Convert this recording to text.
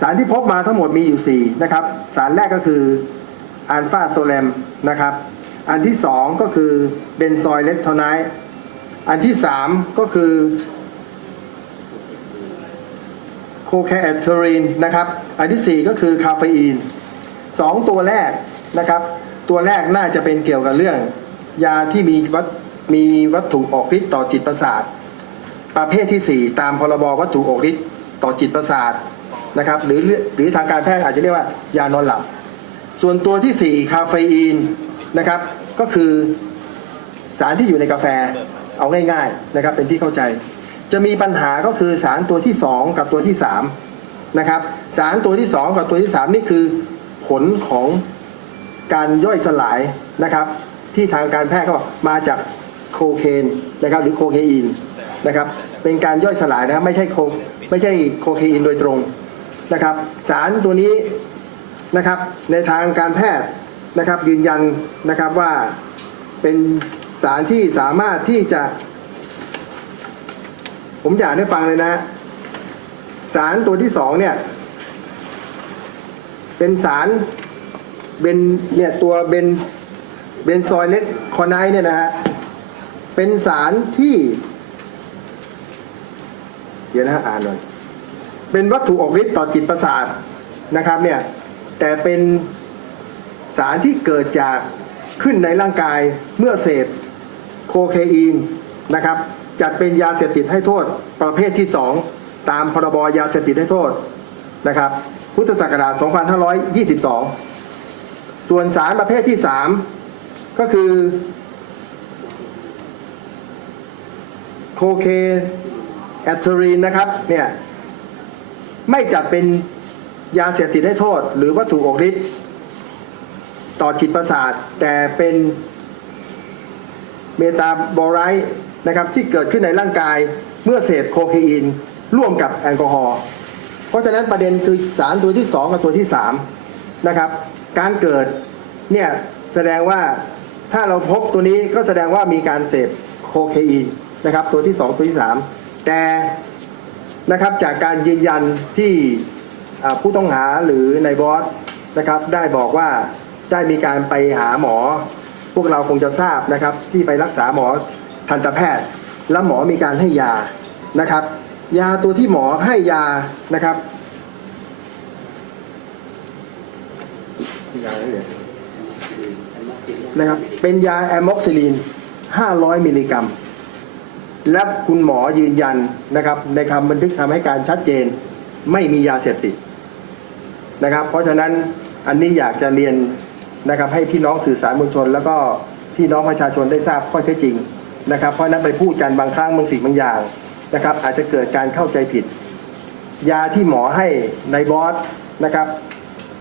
สารที่พบมาทั้งหมดมีอยู่ 4 นะครับ สารแรกก็คืออัลฟาโซแลมนะครับ อันที่ 2 ก็คือเบนซอยเลกโทไนด์อันที่ 3 ก็คือโคแคเทอรีนนะครับ อันที่ 4 ก็คือคาเฟอีน 2 ตัวแรกนะครับ ตัวแรกน่าจะเป็นเกี่ยวกับเรื่อง ยาที่มีวัตมีวัตถุออกฤทธิ์ต่อจิตประสาท ประเภทที่ 4 ตามพรบวัตถุออกฤทธิ์ต่อจิตประสาท นะครับหรือหรือทางการแพทย์อาจจะเรียกว่ายานอนหลับ ส่วนตัวที่ 4 คาเฟอีนนะครับก็คือสารที่อยู่ในกาแฟเอาง่ายๆนะครับเป็นที่เข้าใจ จะมีปัญหาก็คือสารตัวที่ 2 กับตัวที่3นะครับสารตัวที่ 2 กับตัวที่ 3 นี่คือผลของการย่อยสลายนะครับ ที่ทางการแพทย์เขาบอกมาจากโคเคนนะครับหรือโคเคอีนนะครับเป็นการย่อยสลายนะครับไม่ใช่โคไม่ใช่โคเคอีนโดยตรง นะครับ สารตัวนี้นะครับในทางการแพทย์นะครับยืนยันนะครับว่าเป็นสารที่สามารถที่จะ ผมอยากให้ฟังเลยนะ สารตัวที่สองเนี่ย เป็นสารเบนเนี่ยตัวเบนเบนซอยเล็กคอไนท์เนี่ยนะฮะเป็นสารที่ เดี๋ยวนะฮะอ่านหน่อย เป็นวัตถุออกฤทธิ์ต่อจิตประสาทนะครับเนี่ยแต่เป็นสารที่เกิดจากขึ้นในร่างกายเมื่อเสพโคเคอีนนะครับจัดเป็นยาเสพติดให้โทษประเภทที่ 2 ตามพรบยาเสพติดให้โทษนะครับพุทธศักราช 2522 ส่วนสารประเภทที่ 3 ก็คือโคเคแอทเทอรีนนะครับเนี่ย ไม่จัดเป็นยาเสพติดให้โทษ หรือวัตถุออกฤทธิ์ต่อจิตประสาท แต่เป็นเมตาบอไรต์นะครับที่เกิดขึ้นในร่างกายเมื่อเสพโคเคอีนร่วมกับแอลกอฮอล์เพราะฉะนั้นประเด็นคือสารตัวที่ 2 กับตัวที่3นะครับการเกิดเนี่ยแสดงว่าถ้าเราพบตัวนี้ก็แสดงว่ามีการเสพโคเคอีนนะครับตัวที่ 2 ตัวที่ 3 แต่ นะครับจากการยืนยันที่ผู้ต้องหาหรือในายบอสนะครับได้บอกว่าได้มีการไปหาหมอ พวกเราคงจะทราบนะครับที่ไปรักษาหมอทันตแพทย์ แล้วหมอมีการให้ยานะครับ ยาตัวที่หมอให้ยานะครับยาอะไรเนี่ยนะครับเป็นยาแอมม็อกซิลิน 500 มิลลิกรัม และคุณหมอยืนยันนะครับ ในคำบันทึกคำให้การชัดเจน ไม่มียาเสพติดนะครับ เพราะฉะนั้นอันนี้อยากจะเรียนนะครับ ให้พี่น้องสื่อสารมวลชน แล้วก็พี่น้องประชาชนได้ทราบข้อเท็จจริงนะครับ เพราะฉะนั้นไปพูดกันบางครั้งบางสิ่งบางอย่างนะครับ อาจจะเกิดการเข้าใจผิด ยาที่หมอให้ในบอสนะครับ